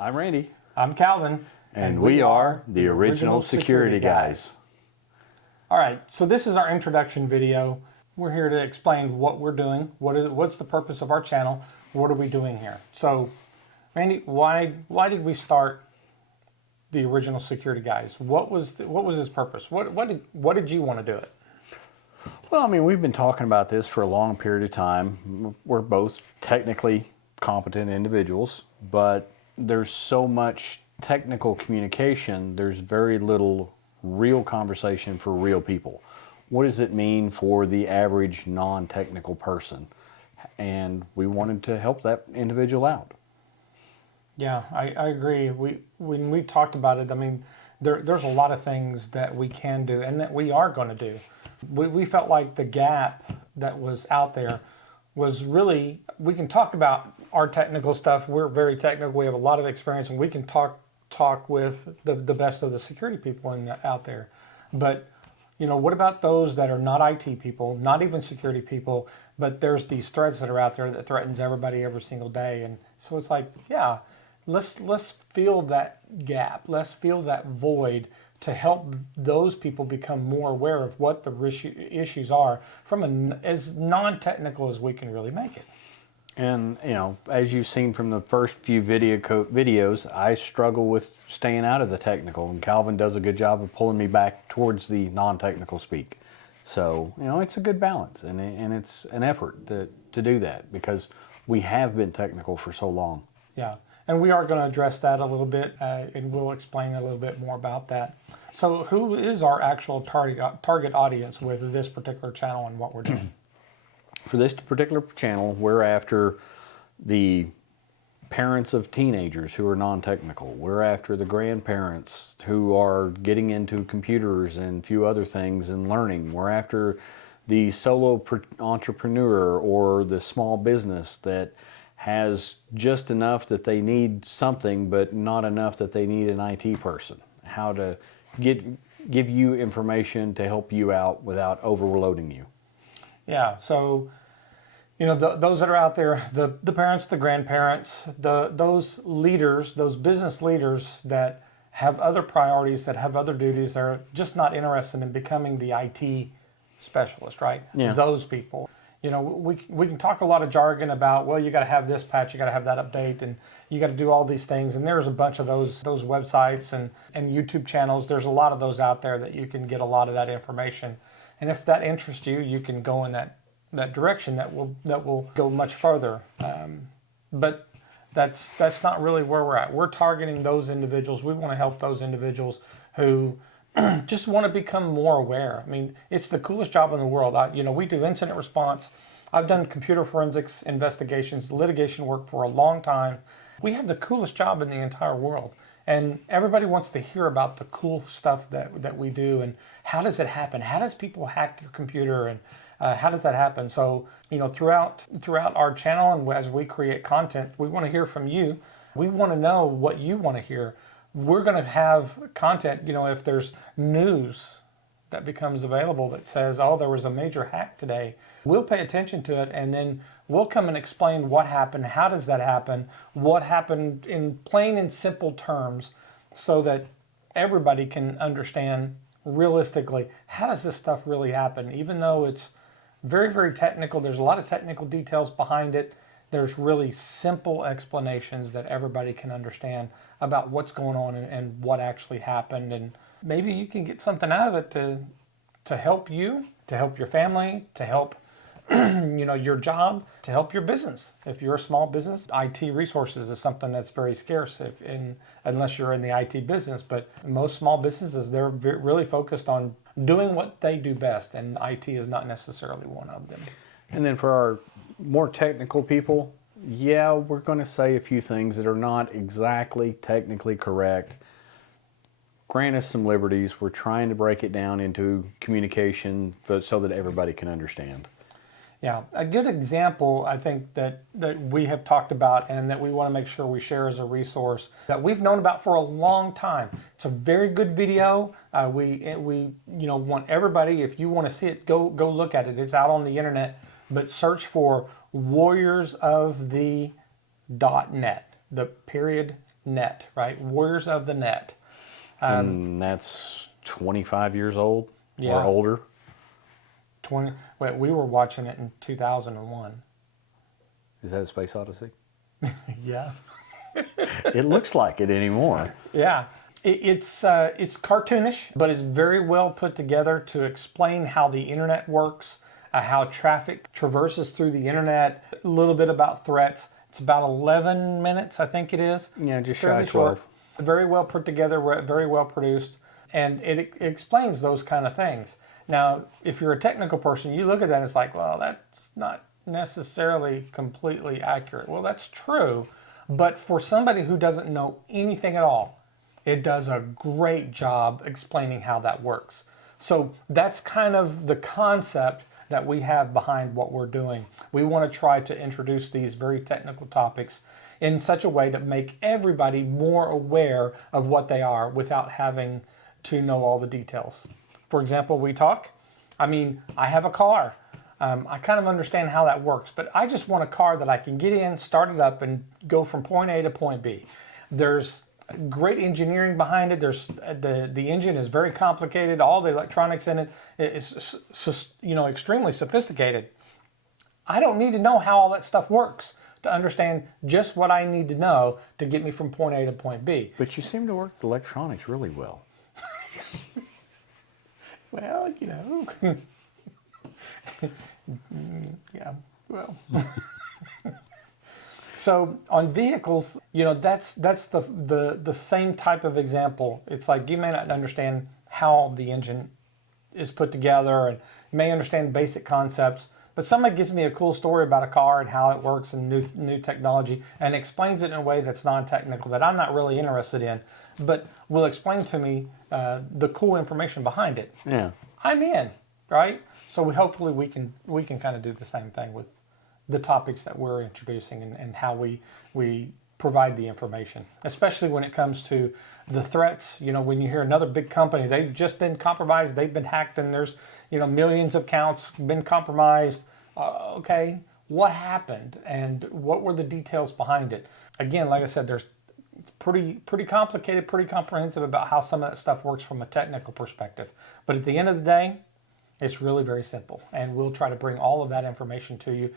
I'm Randy. I'm Calvin. And we are the original security guys. All right, so this is our introduction video. We're here to explain what we're doing, what's the purpose of our channel, what are we doing here. So, Randy, why did we start the original security guys? What was its purpose? What did you want to do it? Well, I mean, we've been talking about this for a long period of time. We're both technically competent individuals, but there's so much technical communication, there's very little real conversation for real people. What does it mean for the average non-technical person? And we wanted to help that individual out. Yeah, I agree. When we talked about it, I mean, there's a lot of things that we can do and that we are going to do. We felt like the gap that was out there was really, we can talk about our technical stuff. We're very technical. We have a lot of experience, and we can talk with the best of the security people out there. But, you know, what about those that are not IT people, not even security people, but there's these threats that are out there that threatens everybody every single day. And so it's like, yeah, let's fill that gap. Let's fill that void to help those people become more aware of what the issues are from as non-technical as we can really make it. And, you know, as you've seen from the first few videos, I struggle with staying out of the technical, and Calvin does a good job of pulling me back towards the non-technical speak. So, you know, it's a good balance, and it's an effort to do that because we have been technical for so long. Yeah, and we are going to address that a little bit, and we'll explain a little bit more about that. So who is our actual target audience with this particular channel and what we're doing? For this particular channel, we're after the parents of teenagers who are non-technical. We're after the grandparents who are getting into computers and a few other things and learning. We're after the solo entrepreneur or the small business that has just enough that they need something but not enough that they need an IT person. How to give you information to help you out without overloading you. Yeah, so, you know, those that are out there, the parents, the grandparents, those leaders, those business leaders that have other priorities, that have other duties, they're just not interested in becoming the IT specialist, right? Yeah. Those people. You know, we can talk a lot of jargon about, well, you got to have this patch, you got to have that update, and you got to do all these things. And there's a bunch of those websites and YouTube channels. There's a lot of those out there that you can get a lot of that information. And if that interests you, you can go in that direction. That will go much further. But that's not really where we're at. We're targeting those individuals. We want to help those individuals who just want to become more aware. I mean, it's the coolest job in the world. You know, we do incident response. I've done computer forensics investigations, litigation work for a long time. We have the coolest job in the entire world. And everybody wants to hear about the cool stuff that we do and how does it happen? How does people hack your computer and how does that happen? So, you know, throughout our channel and as we create content, we want to hear from you. We want to know what you want to hear. We're going to have content, you know, if there's news that becomes available that says, oh, there was a major hack today, we'll pay attention to it, and then we'll come and explain what happened, how does that happen, what happened in plain and simple terms so that everybody can understand realistically, how does this stuff really happen? Even though it's very, very technical, there's a lot of technical details behind it, there's really simple explanations that everybody can understand about what's going on and what actually happened. And maybe you can get something out of it to help you, to help your family, to help you know, your job, to help your business. If you're a small business, IT resources is something that's very scarce unless you're in the IT business. But most small businesses, they're really focused on doing what they do best, and IT is not necessarily one of them. And then for our more technical people, yeah, we're going to say a few things that are not exactly technically correct. Grant us some liberties. We're trying to break it down into communication so that everybody can understand. Yeah, a good example, I think, that we have talked about and that we want to make sure we share as a resource that we've known about for a long time. It's a very good video. We want everybody, if you want to see it, go look at it. It's out on the internet, but search for Warriors of the .net, the period net, right? Warriors of the net. And that's 25 years old Yeah. or older. Wait, we were watching it in 2001. Is that a Space Odyssey? Yeah. It looks like it anymore. Yeah. It's cartoonish, but it's very well put together to explain how the internet works, how traffic traverses through the internet, a little bit about threats. It's about 11 minutes, I think it is. Yeah, just shy Fairly of 12. short. Very well put together, very well produced, and it explains those kind of things. Now, if you're a technical person, you look at that and it's like, well, that's not necessarily completely accurate. Well, that's true, but for somebody who doesn't know anything at all, it does a great job explaining how that works. So that's kind of the concept that we have behind what we're doing. We want to try to introduce these very technical topics in such a way to make everybody more aware of what they are without having to know all the details. For example, I have a car. I kind of understand how that works, but I just want a car that I can get in, start it up, and go from point A to point B. There's great engineering behind it. There's the engine is very complicated. All the electronics in it is extremely sophisticated. I don't need to know how all that stuff works to understand just what I need to know to get me from point A to point B. But you seem to work the electronics really well. Well, yeah, well. So on vehicles, that's the same type of example. It's like you may not understand how the engine is put together and you may understand basic concepts, but somebody gives me a cool story about a car and how it works and new technology and explains it in a way that's non-technical that I'm not really interested in, but will explain to me the cool information behind it. Yeah. I'm in, right? So hopefully we can kind of do the same thing with the topics that we're introducing and how we provide the information, especially when it comes to the threats. When you hear another big company, they've just been compromised, they've been hacked, and there's millions of accounts been compromised. Okay, what happened and what were the details behind it? Again, like I said, there's pretty complicated, pretty comprehensive about how some of that stuff works from a technical perspective. But at the end of the day, it's really very simple, and we'll try to bring all of that information to you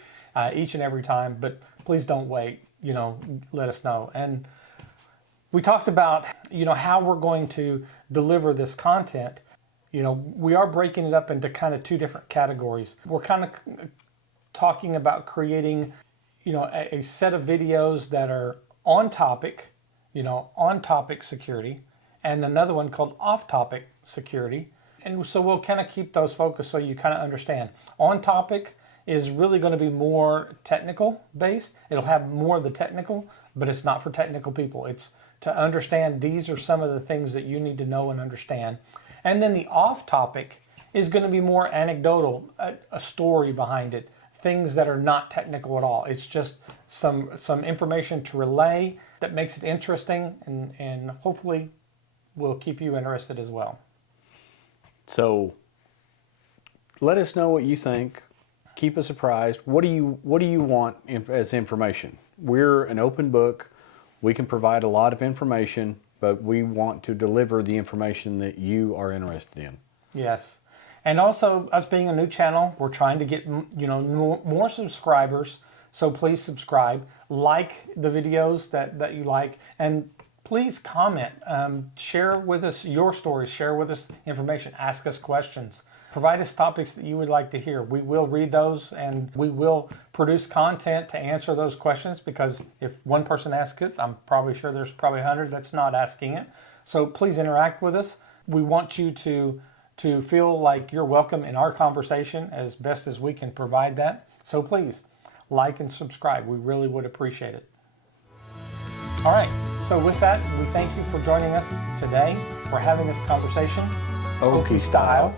each and every time. But please don't wait. Let us know. And we talked about how we're going to deliver this content. We are breaking it up into kind of two different categories. We're kind of talking about creating a set of videos that are on topic, on topic security, and another one called off topic security. And so we'll kind of keep those focused so you kind of understand. On topic is really going to be more technical based. It'll have more of the technical, but it's not for technical people. It's to understand these are some of the things that you need to know and understand. And then the off topic is going to be more anecdotal, a story behind it, things that are not technical at all. It's just some information to relay that makes it interesting and hopefully will keep you interested as well. So let us know what you think. Keep us surprised. What do you want as information? We're an open book. We can provide a lot of information, but we want to deliver the information that you are interested in. Yes. And also, us being a new channel, we're trying to get more subscribers. So please subscribe, like the videos that you like, and please comment, share with us your stories, share with us information, ask us questions, provide us topics that you would like to hear. We will read those and we will produce content to answer those questions, because if one person asks it, I'm probably sure there's probably 100 that's not asking it. So please interact with us. We want you to feel like you're welcome in our conversation as best as we can provide that. So please like and subscribe. We really would appreciate it. All right. So with that, we thank you for joining us today, for having this conversation, Okie style.